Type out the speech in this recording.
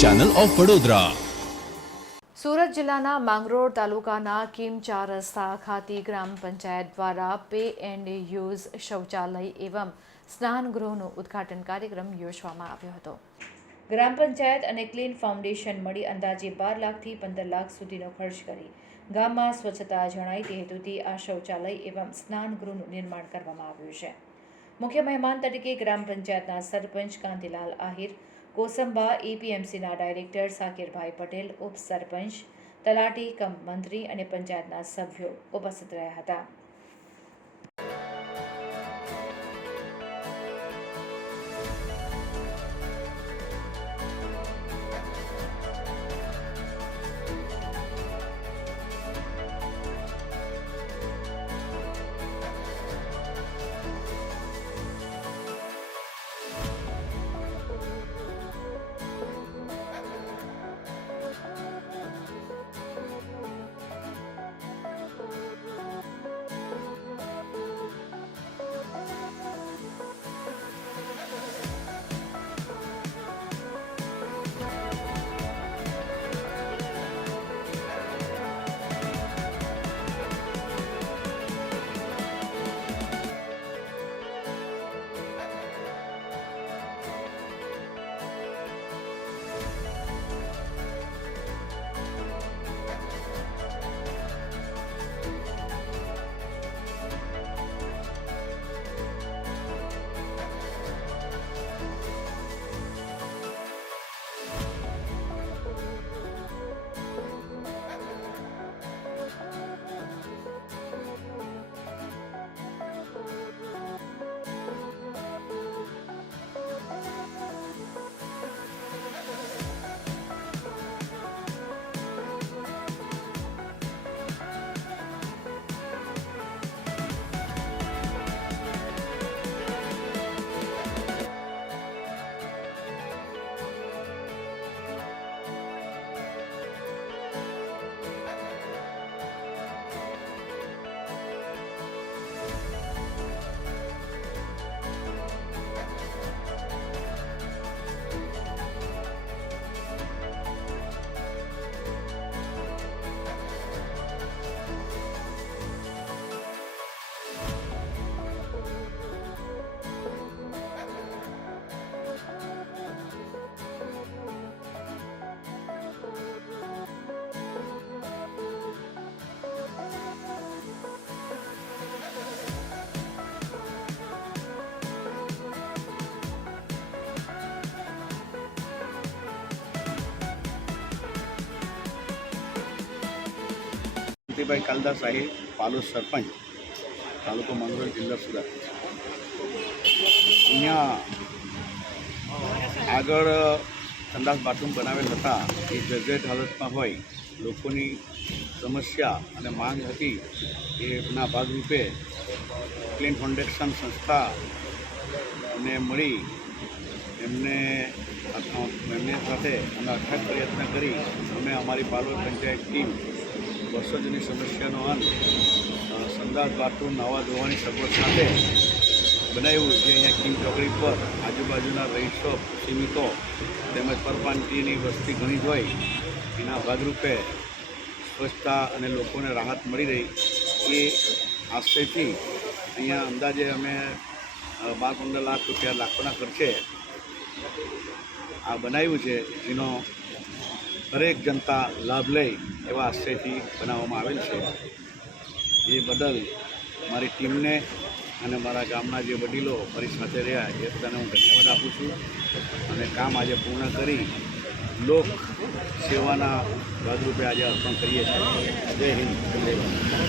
Channel of Vadodara. Surat જિલ્લાના માંગરોળ તાલુકાના કીમ 4 રસ્તા ખાતે ગ્રામ પંચાયત દ્વારા પે એન્ડ યુઝ શૌચાલય એવં સ્નાનગૃહનું ઉદ્ઘાટન કાર્યક્રમ યોજવામાં આવ્યો હતો। ગ્રામ પંચાયત અને ક્લીન ફાઉન્ડેશન મળી અંદાજે 12 લાખથી 15 લાખ સુધીનો ખર્ચ કરી ગામમાં સ્વચ્છતા જણાય તે હેતુથી આ શૌચાલય એવં સ્નાનગૃહનું નિર્માણ કરવામાં આવ્યું છે। મુખ્ય મહેમાન તરીકે ગ્રામ પંચાયતના સરપંચ કાંતિલાલ આહિર, કોસંબા એપીએમસીના ડાયરેક્ટર સાકિરભાઈ પટેલ, ઉપસરપંચ, તલાટી કમ મંત્રી અને પંચાયતના સભ્યો ઉપસ્થિત રહ્યા હતા। ભાઈ કાલદાસ આહિર, પાલોદ સરપંચ, તાલુકો માંગરોળ, જિલ્લો સુરત। અહીંયા આગળ સંડાસ બાથરૂમ બનાવેલ હતા એ જર્જરિત હાલતમાં હોય, લોકોની સમસ્યા અને માંગ હતી એના ભાગરૂપે ક્લીન ફાઉન્ડેશન સંસ્થાને મળી એમની સાથે અમે અથાગ પ્રયત્ન કરી અમે અમારી પાલોદ પંચાયત ટીમ 200 જણની સમસ્યાનો અંત સંડાસ બાથરૂમ નાવા ધોવાની સગવડ સાથે બનાવ્યું છે। અહીંયા કિંગ ચોકડી પર આજુબાજુના રહીશો સીમિતો તેમજ પરપ્રાંતિયની વસ્તી ઘણી હોય એના ભાગરૂપે સ્વચ્છતા અને લોકોને રાહત મળી રહી એ આશયથી અહીંયા અંદાજે અમે 12-15 લાખ રૂપિયા લાખોના ખર્ચે આ બનાવ્યું છે, જેનો દરેક જનતા લાભ લે એવા આશયથી બનાવવામાં આવેલ છે। એ બદલ મારી ટીમને અને મારા ગામના જે વડીલો મારી સાથે રહ્યા એ બધાને હું ધન્યવાદ આપું છું અને કામ આજે પૂર્ણ કરી લોક સેવાના ભાગરૂપે આજે અર્પણ કરીએ છીએ। જય હિન્દ, જય ભારત।